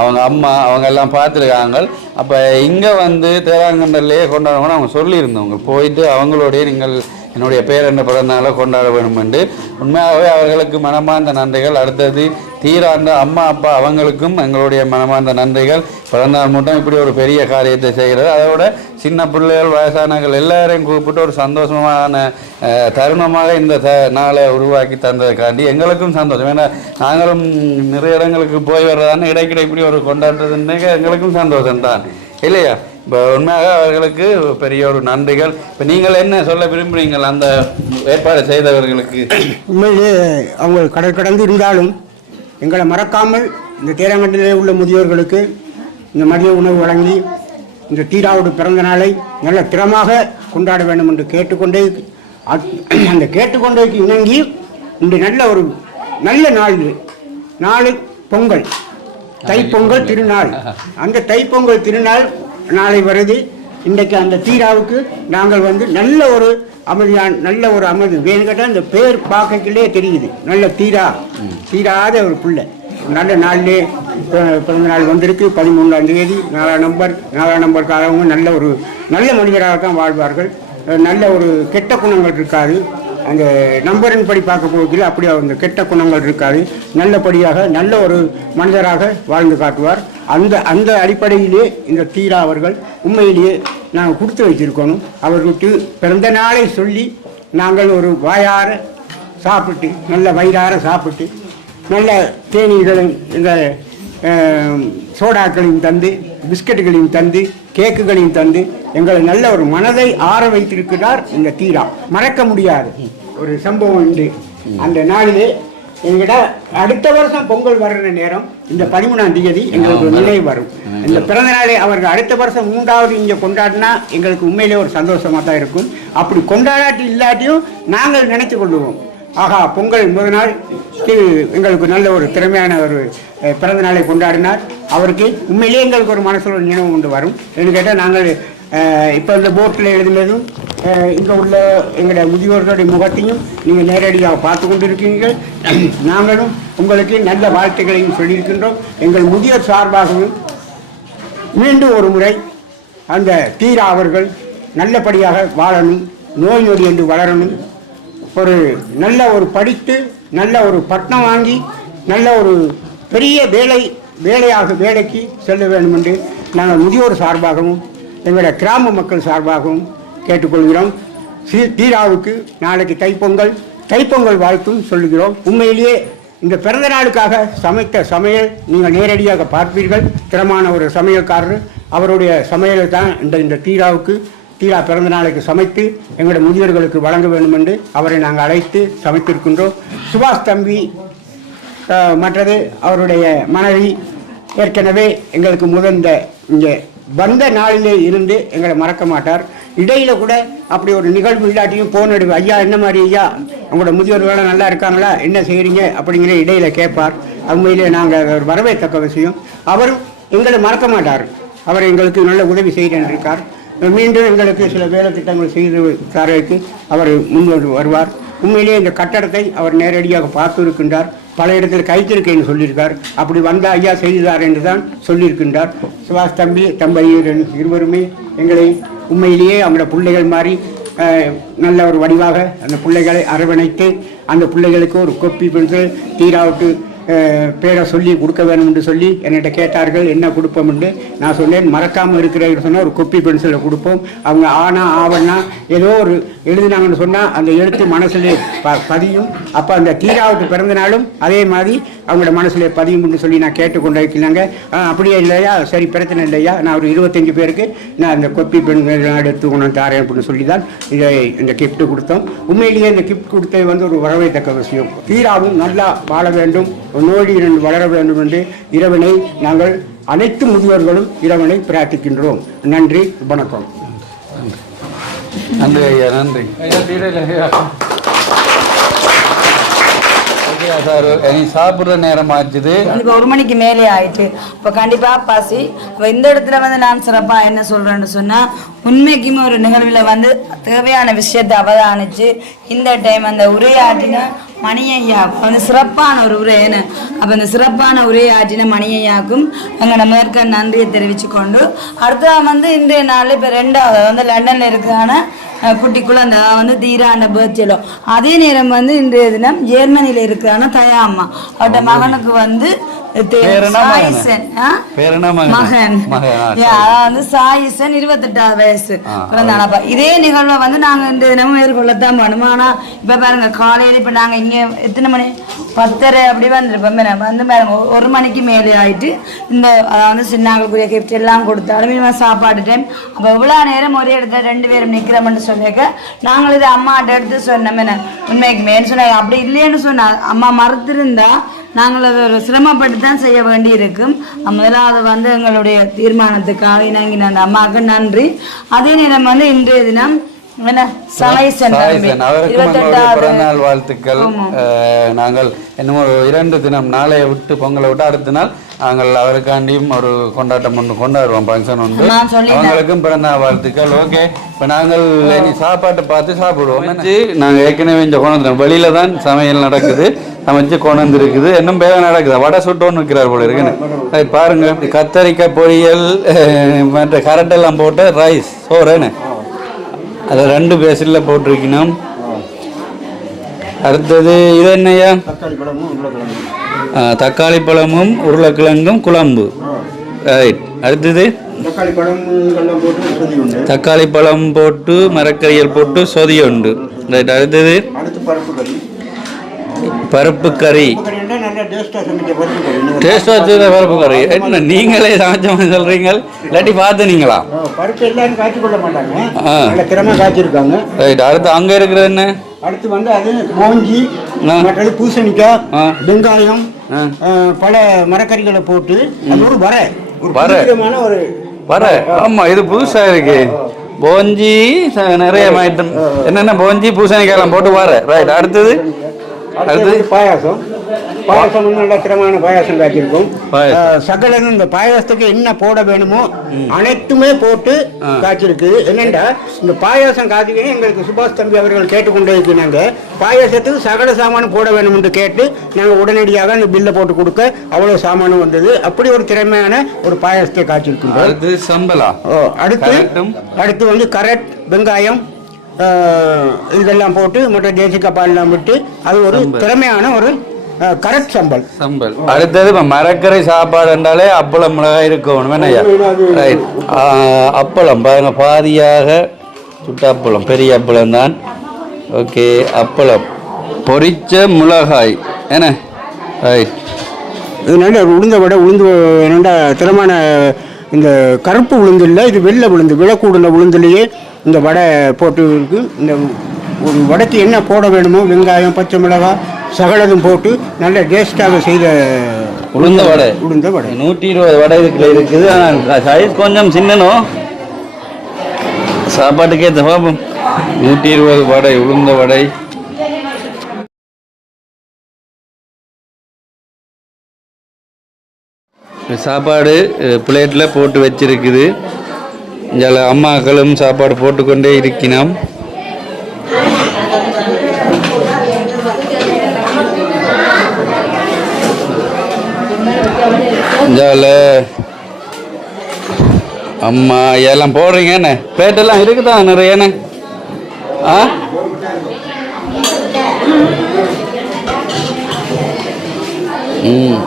அவங்க அம்மா அவங்க எல்லாம் பார்த்துருக்காங்க. அப்போ இங்கே வந்து தேராங்கண்டல்லையே கொண்டாடணும்னு அவங்க சொல்லியிருந்தவங்க. போயிட்டு அவங்களோடைய நீங்கள் என்னுடைய பேர் என்ன பிறந்தநாளை கொண்டாட வேண்டும் என்று உண்மையாகவே அவர்களுக்கு மனமார்ந்த நன்றிகள். அடுத்தது தீராண்ட அம்மா அப்பா அவங்களுக்கும் எங்களுடைய மனமார்ந்த நன்றிகள். பிறந்தநாள் மட்டும் இப்படி ஒரு பெரிய காரியத்தை செய்கிறது. அதோட சின்ன பிள்ளைகள் வயசானவர்கள் எல்லாரையும் கூப்பிட்டு ஒரு சந்தோஷமான தருணமாக இந்த நாளை உருவாக்கி தந்ததுக்காண்டி எங்களுக்கும் சந்தோஷம். ஏன்னா நாங்களும் நிறைய இடங்களுக்கு போய் வர்றதான இடைக்கிட இப்படி ஒரு கொண்டாடுறதுன்னு எங்களுக்கும் சந்தோஷம்தான் இல்லையா? இப்போ உண்மையாக அவர்களுக்கு பெரிய ஒரு நன்றிகள். இப்போ நீங்கள் என்ன சொல்ல விரும்புகிறீங்கள் அந்த ஏற்பாடு செய்தவர்களுக்கு? உண்மையிலே அவங்க கடற்கடந்து இருந்தாலும் எங்களை மறக்காமல் இந்த தேராங்கண்டிலே உள்ள முதியோர்களுக்கு இந்த மதிய உணவு வழங்கி இந்த தீராவோட பிறந்த நாளை நல்ல திறமாக கொண்டாட வேண்டும் என்று கேட்டுக்கொண்டே அந்த கேட்டுக்கொண்டேக்கு இணங்கி இன்று நல்ல நாள் பொங்கல், தைப்பொங்கல் திருநாள். அந்த தைப்பொங்கல் திருநாள் நாளை வருது. இன்றைக்கு அந்த தீராவுக்கு நாங்கள் வந்து நல்ல ஒரு அமைதி வேணும் கேட்டால் இந்த பேர் பார்க்கலே தெரியுது. நல்ல தீராத ஒரு பிள்ளை நல்ல நாளிலே பிறந்த நாள் வந்திருக்கு. 13ஆம் தேதி 4ஆம் நம்பர்காரவங்க நல்ல மனிதராக தான் வாழ்வார்கள். நல்ல ஒரு கெட்ட குணங்கள் இருக்காது. அந்த நம்பரின் படி பார்க்க போவதில் அப்படி அந்த கெட்ட குணங்கள் இருக்காது. நல்லபடியாக நல்ல ஒரு மனிதராக வாழ்ந்து காட்டுவார். அந்த அடிப்படையிலே இந்த தீரா அவர்கள் உண்மையிலேயே நாங்கள் கொடுத்து வச்சிருக்கணும். அவர்களுக்கு பிறந்த நாளை சொல்லி நாங்கள் ஒரு வாயார சாப்பிட்டு நல்ல வயிறார சாப்பிட்டு நல்ல தேநீர்களும் இந்த சோடாக்களையும் தந்து பிஸ்கட்டுகளையும் தந்து கேக்குகளையும் தந்து எங்களை நல்ல ஒரு மனதை ஆற வைத்திருக்கிறார் இந்த தீரா. மறக்க முடியாது ஒரு சம்பவம் உண்டு. அந்த நாளிலே எங்கிட்ட அடுத்த வருஷம் பொங்கல் வர்ற நேரம் இந்த 13ஆம் தேதி எங்களுக்கு நினைவு வரும். இந்த பிறந்த நாளை அவர்கள் அடுத்த வருஷம் 3வது இங்கே கொண்டாடினா எங்களுக்கு உண்மையிலே ஒரு சந்தோஷமாக தான் இருக்கும். அப்படி கொண்டாடாட்டி இல்லாட்டியும் நாங்கள் நினைத்து கொள்வோம், ஆகா பொங்கல் முதல் நாள் எங்களுக்கு நல்ல ஒரு திறமையான ஒரு பிறந்த நாளை கொண்டாடினார். அவருக்கு உண்மையிலேயே எங்களுக்கு ஒரு மனசில் ஒரு நினைவு கொண்டு வரும். என்று கேட்டால் நாங்கள் இப்போ இந்த போர்ட்டில் எழுதினதும் இங்கே உள்ள எங்களுடைய முதியோர்களுடைய முகத்தையும் நீங்கள் நேரடியாக பார்த்து கொண்டு இருக்கீங்கள். நாங்களும் உங்களுக்கு நல்ல வாழ்த்துக்களையும் சொல்லியிருக்கின்றோம். எங்கள் முதியோர் சார்பாகவும் மீண்டும் ஒரு முறை அந்த தீரா அவர்கள் நல்லபடியாக வாழணும், நோய் நொடி என்று வளரணும், ஒரு நல்ல ஒரு படித்து நல்ல ஒரு பட்டம் வாங்கி நல்ல ஒரு பெரிய வேலைக்கு செல்ல வேண்டும் என்று நாங்கள் முதியோர் சார்பாகவும் எங்களுடைய கிராம மக்கள் சார்பாகவும் கேட்டுக்கொள்கிறோம். தீராவுக்கு நாளைக்கு தைப்பொங்கல் வாழ்த்தும் சொல்லுகிறோம். உண்மையிலேயே இந்த பிறந்த நாளுக்காக சமைத்த சமையல் நீங்கள் நேரடியாக பார்ப்பீர்கள். திறமான ஒரு சமையல்காரர், அவருடைய சமையலை தான் இந்த தீரா பிறந்த நாளைக்கு சமைத்து எங்களுடைய முதியோர்களுக்கு வழங்க வேண்டும் என்று அவரை நாங்கள் அழைத்து சமைத்திருக்கின்றோம். சுபாஷ் தம்பி மற்றது அவருடைய மனைவி ஏற்கனவே எங்களுக்கு இங்கே வந்த நாளிலே இருந்து எங்களை மறக்க மாட்டார். இடையில் கூட அப்படி ஒரு நிகழ்வு இல்லாட்டியும் போன் எடுக்க, ஐயா என்ன மாதிரி ஐயா உங்களோட முதியோர்கள் நல்லா இருக்காங்களா, என்ன செய்கிறீங்க அப்படிங்கிற இடையில் கேட்பார். உண்மையிலே நாங்கள் வரவேற்கத்தக்க விஷயம். அவரும் எங்களை மறக்க மாட்டார். அவர் எங்களுக்கு நல்ல உதவி செய்கிறேன் இருக்கார். மீண்டும் எங்களுக்கு சில வேலை திட்டங்கள் செய்து தரக்கு அவர் முன்வந்து வருவார். உண்மையிலே இந்த கட்டடத்தை அவர் நேரடியாக பார்த்து இருக்கின்றார். பல இடத்தில் கைத்திருக்கேன்னு சொல்லியிருக்கார். அப்படி வந்த ஐயா செய்தார் என்று தான் சொல்லியிருக்கின்றார். சுபாஷ் தம்பி இருவருமே எங்களை உண்மையிலேயே அவங்களோட பிள்ளைகள் மாதிரி நல்ல ஒரு வடிவாக அந்த பிள்ளைகளை அரவணைத்து அந்த பிள்ளைகளுக்கு ஒரு கொப்பி பென்சில் தீராவுக்கு பேரை சொல்லி கொடுக்க வேணும் என்று சொல்லி என்கிட்ட கேட்டார்கள், என்ன கொடுப்போம் என்று. நான் சொன்னேன், மறக்காமல் இருக்கிறேன்னு சொன்னால் ஒரு கொப்பி பென்சிலை கொடுப்போம். அவங்க ஆனா ஆவன்னா ஏதோ ஒரு எழுதினாங்கன்னு சொன்னால் அந்த எழுத்து மனசுலே பதியும். அப்போ அந்த தீராவுக்கு பிறந்த நாளும் அதே மாதிரி அவங்களோட மனசுல பதியும் என்று சொல்லி நான் கேட்டுக்கொண்டிருக்கிறாங்க. அப்படியே இல்லையா, சரி பிரச்சனை இல்லையா, நான் ஒரு 25 பேருக்கு நான் அந்த கொப்பி பென்சில் எடுத்து கொண்டு தாரேன் அப்படின்னு சொல்லி தான் இந்த கிஃப்ட் கொடுத்தோம். உண்மையிலேயே இந்த கிஃப்ட் கொடுத்தது வந்து ஒரு வரவேற்க விஷயம். தீராவும் நல்லா வாழ வேண்டும், நோடி வளர வேண்டும் என்று இறைவனை நாங்கள் அனைத்து முதியோர்களும் இறைவனை பிரார்த்திக்கின்றோம். நன்றி, வணக்கம். நன்றி ஐயா, நன்றி. சார் இனி சாப்பிட்ற நேரம் ஆச்சுது. இப்போ 1 மணிக்கு மேலே ஆயிட்டு. இப்போ கண்டிப்பாக பசி. இப்போ இந்த இடத்துல வந்து நான் சிறப்பாக என்ன சொல்கிறேன்னு சொன்னால், உண்மைக்குமே ஒரு நிகழ்வில் வந்து தேவையான விஷயத்தை அவதானிச்சு இந்த டைம் அந்த உரையாற்றின மணியையா வந்து சிறப்பான ஒரு உரைன்னு. அப்போ இந்த சிறப்பான உரையாற்றின மணியையாக்கும் எங்களோட மேற்க நன்றியை தெரிவித்து கொண்டு அடுத்த வந்து இன்றைய நாள் இப்போ 2வது வந்து லண்டனில் இருக்கிறான குட்டி குழந்தை வந்து தீராண்ட பேர்த்டேலோ. அதே நேரம் வந்து இன்றைய தினம் ஜெர்மனியில் இருக்கிறான தயாம்மா அவரோட மகனுக்கு வந்து மகன் வந்து சாயிசன் 28வது வயசு பிறந்தானப்பா. இதே நிகழ்வை வந்து நாங்க இந்த தினமும் மேற்கொள்ளத்தான் பண்ணுவோம். ஆனா இப்ப பாருங்க காலையில இப்ப நாங்க இங்க எத்தனை மணி 10:30 அப்படி வந்துருப்போம். வந்து பாருங்க 1 மணிக்கு மேலே ஆயிட்டு இந்த அதாவது சின்னாங்களுக்குரிய கிஃப்ட் எல்லாம் கொடுத்தாலும் சாப்பாடு டைம். அப்ப இவ்வளவு நேரம் ஒரே இடத்துல 2 பேரும் நிக்கிறோம்னு சொல்லிக்க நாங்கள் இதை அம்மாட்ட எடுத்து சொன்னோம். உண்மைக்கு மேன் சொன்ன அப்படி இல்லைன்னு சொன்னா அம்மா மறுத்திருந்தா நாங்கள் அதை ஒரு சிரமப்பட்டு தான் செய்ய வேண்டி இருக்கும். முதலாவது வந்து எங்களுடைய தீர்மானத்துக்காக இணங்கின அந்த அம்மாவுக்கு நன்றி. அதே நேரம் வந்து இன்றைய தினம் பிறந்தநாள் வாழ்த்துக்கள். நாங்கள் இன்னும் ஒரு 2 தினம் நாளைய விட்டு பொங்கலை விட்டு அடுத்த நாள் நாங்கள் அவருக்காண்டியும் ஒரு கொண்டாட்டம் ஒன்று கொண்டாடுவோம், ஃபங்க்ஷன் உண்டு. அவங்களுக்கும் பிறந்தநாள் வாழ்த்துக்கள். ஓகே, இப்போ நாங்கள் சாப்பாட்டை பார்த்து சாப்பிடுவோம். நாங்கள் ஏற்கனவே இந்த கொண்டு வெளியில தான் சமையல் நடக்குது, சமைச்சு கொண்டு இருக்குது. இன்னும் வேலை நடக்குது. வடை சுட்டோன்னு இருக்கிறார் போல இருக்குன்னு பாருங்க. கத்தரிக்காய் பொரியல் மற்ற கரட்டெல்லாம் போட்டு ரைஸ் சோறுன்னு அதை 2 பேசில் போட்டிருக்கணும். அடுத்தது இது என்னையா? தக்காளி பழமும் உருளைக்கிழங்கும் குழம்பு. ரைட். அடுத்தது தக்காளி பழம் போட்டு மரக்கறியல் போட்டு சொதி உண்டு. ரைட். அடுத்தது பருப்பு கறி. டேஸ்டா வச்சது பருப்பு கறி. என்ன நீங்களே சமைச்ச சொல்றீங்க, இல்லாட்டி பார்த்து நீங்களா? பருப்பு எல்லாம் காய்ச்சி கொள்ள மாட்டாங்க, திறமை காய்ச்சிருக்காங்க. ரைட். அடுத்து அங்க இருக்கிறது என்ன? அடுத்து வந்து அது போஞ்சி, மற்றது பூசணிக்காய், வெங்காயம், பல மரக்கறிகளை போட்டு அது ஒரு வரை ஒரு வரை. ஆமா, இது புதுசா இருக்கு. போஞ்சி நிறைய ஐட்டம் என்னென்ன போஞ்சி பூசணிக்காயெல்லாம் போட்டு வர. ரைட். அடுத்தது பாயாசம். பாயாசம் வந்து நல்ல திறமான பாயாசம் காய்ச்சிருக்கும். சகலன் இந்த பாயாசத்துக்கு என்ன போட வேணுமோ அனைத்துமே போட்டு காய்ச்சிருக்கு. என்னென்னா இந்த பாயாசம் காய்ச்சிக்க எங்களுக்கு சுபாஷ் தம்பி அவர்கள் கேட்டுக்கொண்டே இருக்கிறாங்க, பாயாசத்துக்கு சகல சாமானும் போட வேணும் என்று கேட்டு நாங்கள் உடனடியாக அந்த பில்லை போட்டு கொடுக்க அவ்வளோ சாமானும் வந்தது. அப்படி ஒரு திறமையான ஒரு பாயாசத்தை காய்ச்சிருக்கு. அடுத்து வந்து கரட், வெங்காயம் இதெல்லாம் போட்டு மற்ற தேசிய பால்லாம் விட்டு அது ஒரு திறமையான ஒரு கரெக்ட் சம்பல். அடுத்தது இப்போ மரக்கரை சாப்பாடு என்றாலே அப்பளம் மிளகாய் இருக்கணும். வேணையா? ரைட். அப்பளம் பாருங்க, பாதியாக சுட்ட அப்பளம், பெரிய அப்பளம் தான். ஓகே, அப்பளம் பொரிச்ச மிளகாய் என்ன? ரைட். இதனால உளுந்த வடை, உளுந்து என்னென்னா திறமான இந்த கருப்பு உளுந்து இல்லை, இது வெள்ளை உளுந்து, விளக்கூடுல உளுந்துலேயே இந்த வடை போட்டு இருக்கு. இந்த ஒரு வடைக்கு என்ன போட வேணுமோ வெங்காயம், பச்சை மிளகாய் சகலதும் போட்டு நல்ல டேஸ்டாக செய்த உளுந்த வடை. 120 வடை இதுக்குள்ள இருக்குது. ஆனால் சைஸ் கொஞ்சம் சின்னனும் சாப்பாட்டுக்கே தப்பாகும். 120 வடை, உளுந்த வடை. சாப்பாடு பிளேட்டில் போட்டு வச்சிருக்குது. இதில் அம்மாக்களும் சாப்பாடு போட்டுக்கொண்டே இருக்கணும். இதில் அம்மா எல்லாம் போடுறீங்க என்ன? பிளேட்டெல்லாம் இருக்குதா நிறையண்ணே? ஆ ம்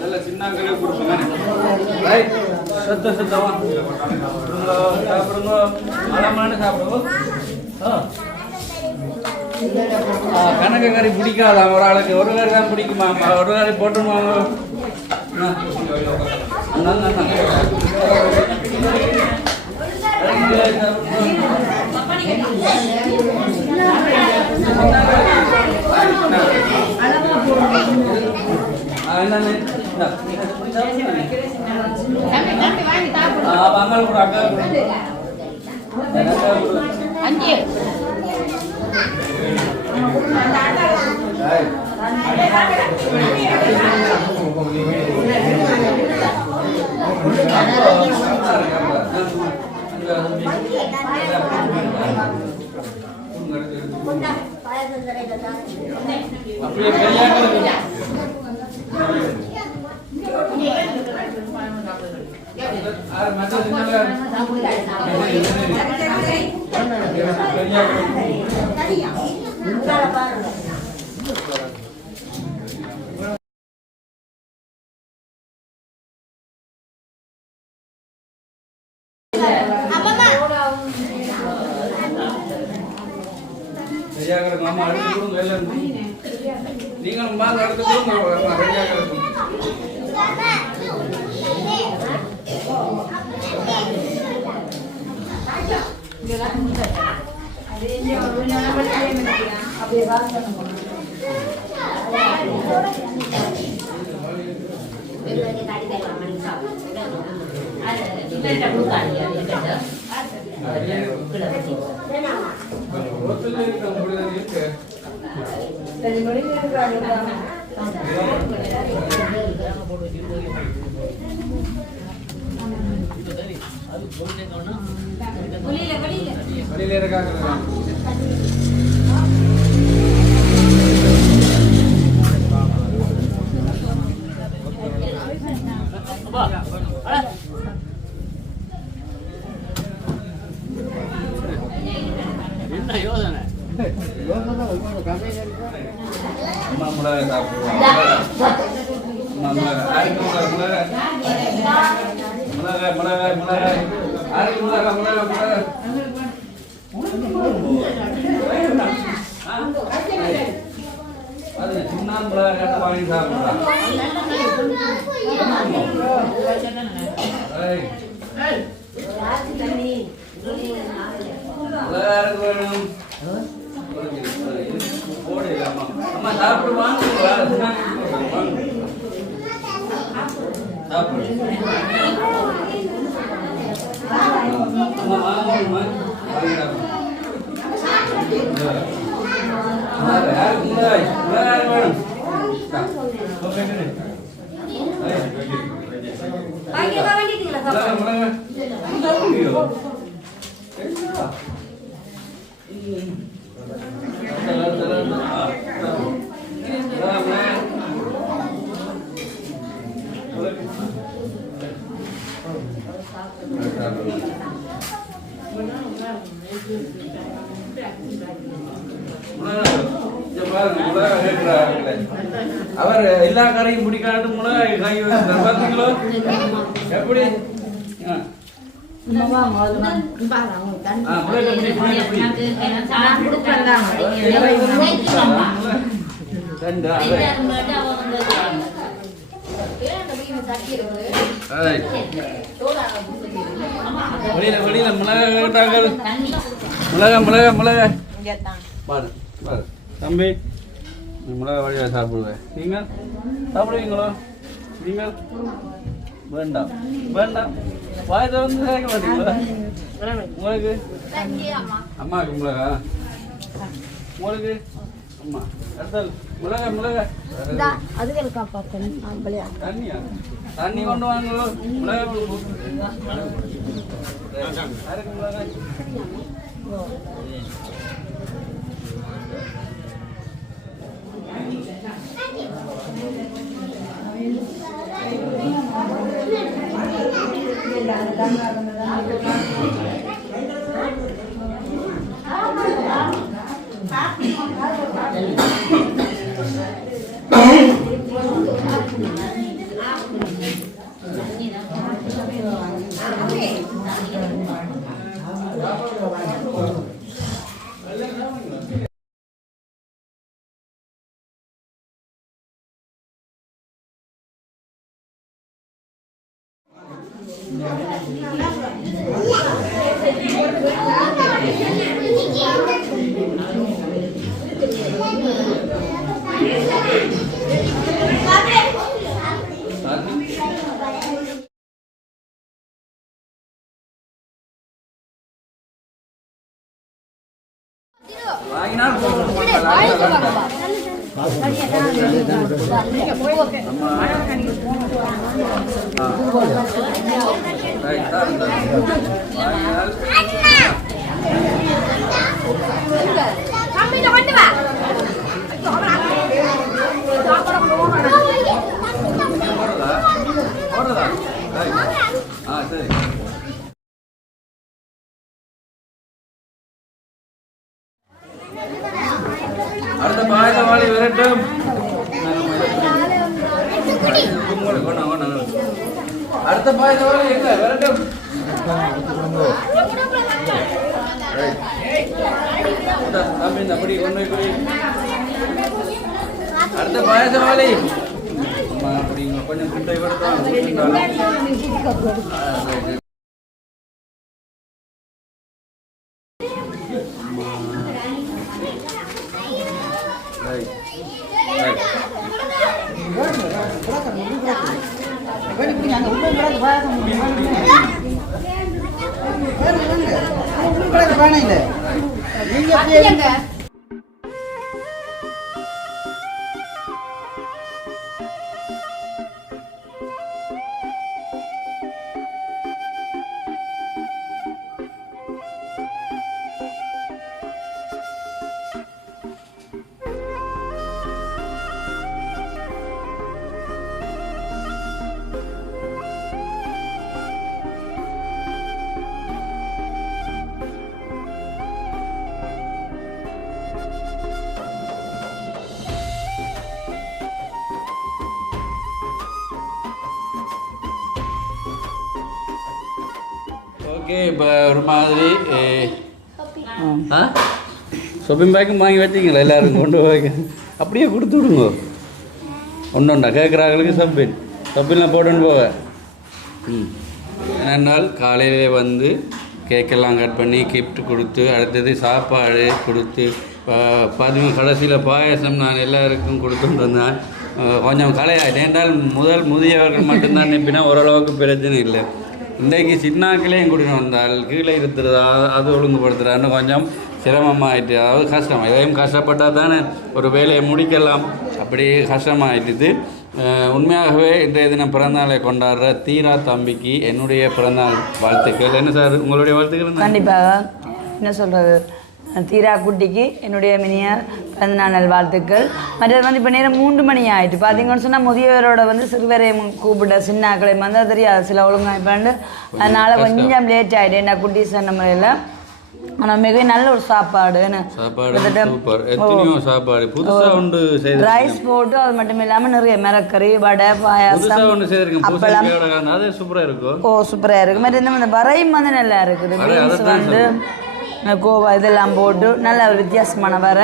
நல்ல சின்னாக்களே கொடுப்போங்க ரைட் சத்தமா சாப்பிடுங்க ஆழமான சாப்பிடுவோம் கணக்கு கறி பிடிக்காதா ஒரு ஆளுக்கு ஒரு கறி தான் பிடிக்குமா ஒரு கறி போட்டுருவாங்க அங்கே கூட அக்கா அப்படியே மாமா அடுத்து கொடுங்க எல்லாம் நீங்களும் வாங்க அடுத்து கொடுங்க ரெடியாக இருக்கும் வெளியில இருக்காங்க மிளகாய் சாப்பிடுவோம் மிளகாய் அரைக்கு மிளகாய் அது சின்ன மிளகாய் வாங்கி சாப்பிடுறான் வேணும் அம்மா சாப்பிடுவாங்க சாப்பிடு அம்மா வாங்க வேணும் அவர் எல்லா கரையும் பிடிக்காட்டு மிளகாய் காய் பார்த்தீங்களோ எப்படி வெளியில மிளகாய் மிளகாய் பாரு பாரு தம்பி மிளகாய் வழியாக சாப்பிடுவேன் நீங்கள் சாப்பிடுவீங்களோ நீங்கள் வேண்டாம் வேண்டாம் வாய் வந்து கேட்க மாட்டீங்களா உங்களுக்கு அம்மாவுக்கு மிளகா உங்களுக்கு அம்மா அடுத்தது மிளகாய் தண்ணியா தண்ணி கொண்டு வாங்க மிளகாய் மிளகாய் Papi. அடுத்த பாயத்தை வாழி விரட்டும். அடுத்த பாயத்தை வாழி எங்க விரட்டும். அப்படி கொண்டு போய் அடுத்த பாயத்தை வாழி அப்படி கொஞ்சம் குட்டை விடுறோம். ஓகே, இப்போ ஒரு மாதிரி ஷாப்பிங் பேக்கும் வாங்கி வச்சிங்களா எல்லோரும் கொண்டு போய் அப்படியே கொடுத்து விடுங்க. ஒன்றுண்டா கேட்குறாங்களுக்கு ஷாப்பிங்லாம் போட்டுன்னு போக. என்னென்னால் காலையிலே வந்து கேக்கெல்லாம் கட் பண்ணி கிஃப்ட் கொடுத்து அடுத்தது சாப்பாடு கொடுத்து பார்த்தீங்கன்னா கடைசியில் பாயசம் நான் எல்லாருக்கும் கொடுத்துட்டு வந்தேன். கொஞ்சம் கலையாயிட்டேன் என்றால் முதியவர்கள் மட்டும்தான் நிற்பினா ஓரளவுக்கு பிரச்சனை இல்லை. இன்றைக்கு சின்னாக்கிலேயும் கூட்டின்னு வந்தால் கீழே இருக்கிறதா அது ஒழுங்குபடுத்துகிறான்னு கொஞ்சம் சிரமமாகிட்டு, அதாவது கஷ்டம். எதையும் கஷ்டப்பட்டால் தானே ஒரு வேலையை முடிக்கலாம். அப்படி கஷ்டமாயிட்டுது. உண்மையாகவே இன்றைய தினம் பிறந்தநாளை கொண்டாடுற தீரா தம்பிக்கு என்னுடைய பிறந்தநாள் வாழ்த்துக்கள். என்ன சார் உங்களுடைய வாழ்த்துக்கள்? கண்டிப்பாக என்ன சொல்கிறது, தீரா குட்டிக்கு என்னுடைய மினிய பிறந்தநாள் நல்வாழ்த்துக்கள். மற்றது வந்து இப்போ நேரம் 3 மணி ஆகிட்டு பார்த்தீங்கன்னு சொன்னால் முதியவரோட வந்து சிறுவரையும் கூப்பிட்ட சின்னாக்களை வந்து தெரியாது சில ஒழுங்காய்ப்பாண்டு, அதனால் கொஞ்சம் லேட் ஆகிட்டு என்ன குட்டி சொன்ன முறையில். ஆனால் மிக நல்ல ஒரு சாப்பாடு ரைஸ் போட்டு அது மட்டும் இல்லாமல் நிறைய மிரக்கறி வடை பாயாசம் அப்பளம் சூப்பராக இருக்குது. மற்ற இந்த வரையும் வந்து நல்லா இருக்குது. பீன்ஸ் வந்து கோவா இதெல்லாம் போட்டு நல்ல ஒரு வித்தியாசமான வர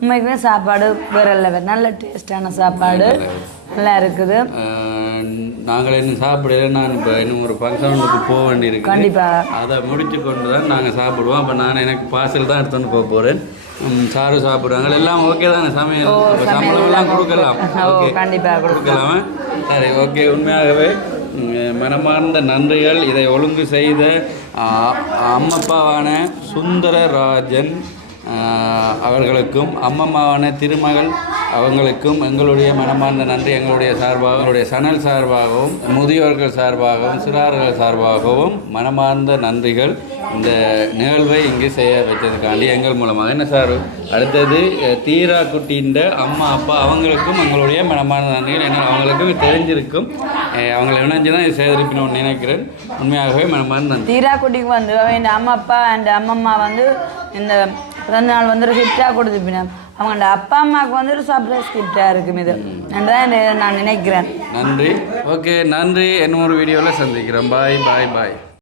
உண்மைக்குமே சாப்பாடு வேற லெவல், நல்ல டேஸ்டான சாப்பாடு நல்லா இருக்குது. நாங்கள் இன்னும் சாப்பிடல. நான் இப்போ இன்னும் ஒரு ஃபங்க்ஷனுக்கு போக வேண்டியிருக்கு. கண்டிப்பாக அதை முடிச்சு கொண்டு தான் நாங்கள் சாப்பிடுவோம். அப்போ நான் எனக்கு பார்சல் தான் எடுத்துன்னு போக போகிறேன். சாரு சாப்பிடுவாங்க எல்லாம் ஓகே தானே? சமையல் சம்பளம் எல்லாம் கொடுக்கலாம். ஓகே, கண்டிப்பாக கொடுக்கலாம். சரி, ஓகே. உண்மையாகவே மனமார்ந்த நன்றிகள். இதை ஒழுங்கு செய்த அம்மப்பாவான சுந்தரராஜன் அவர்களுக்கும் அம்மம்மாவான திருமகள் அவங்களுக்கும் எங்களுடைய மனமார்ந்த நன்றி. எங்களுடைய சார்பாக, எங்களுடைய சனல் சார்பாகவும் முதியோர்கள் சார்பாகவும் சிறார்கள் சார்பாகவும் மனமார்ந்த நன்றிகள். இந்த நிகழ்வை இங்கு செய்ய வச்சதுக்காண்டி எங்கள் மூலமாக. என்ன சார், அடுத்தது தீரா குட்டின்ற அம்மா அப்பா அவங்களுக்கும் எங்களுடைய மனமார்ந்த நன்றிகள். ஏன்னா அவங்களுக்கும் தெரிஞ்சிருக்கும், அவங்களை இணைஞ்சு தான் சேகரிப்பினோன்னு நினைக்கிறேன். உண்மையாகவே மனமார்ந்த நன்றி. தீரா குட்டிக்கு வந்து இந்த அம்மா அப்பா அண்ட் அம்மம்மா வந்து இந்த பிறந்தநாள் வந்து ஒரு கிஃப்டாக கொடுத்துப்பினேன். அவங்க அப்பா அம்மாவுக்கு வந்து ஒரு சர்ப்ரைஸ் கிஃப்டாக இருக்கும் இது தான் நான் நினைக்கிறேன். நன்றி. ஓகே, நன்றி. இன்னொரு வீடியோவில் சந்திக்கிறேன். பாய் பாய் பாய்.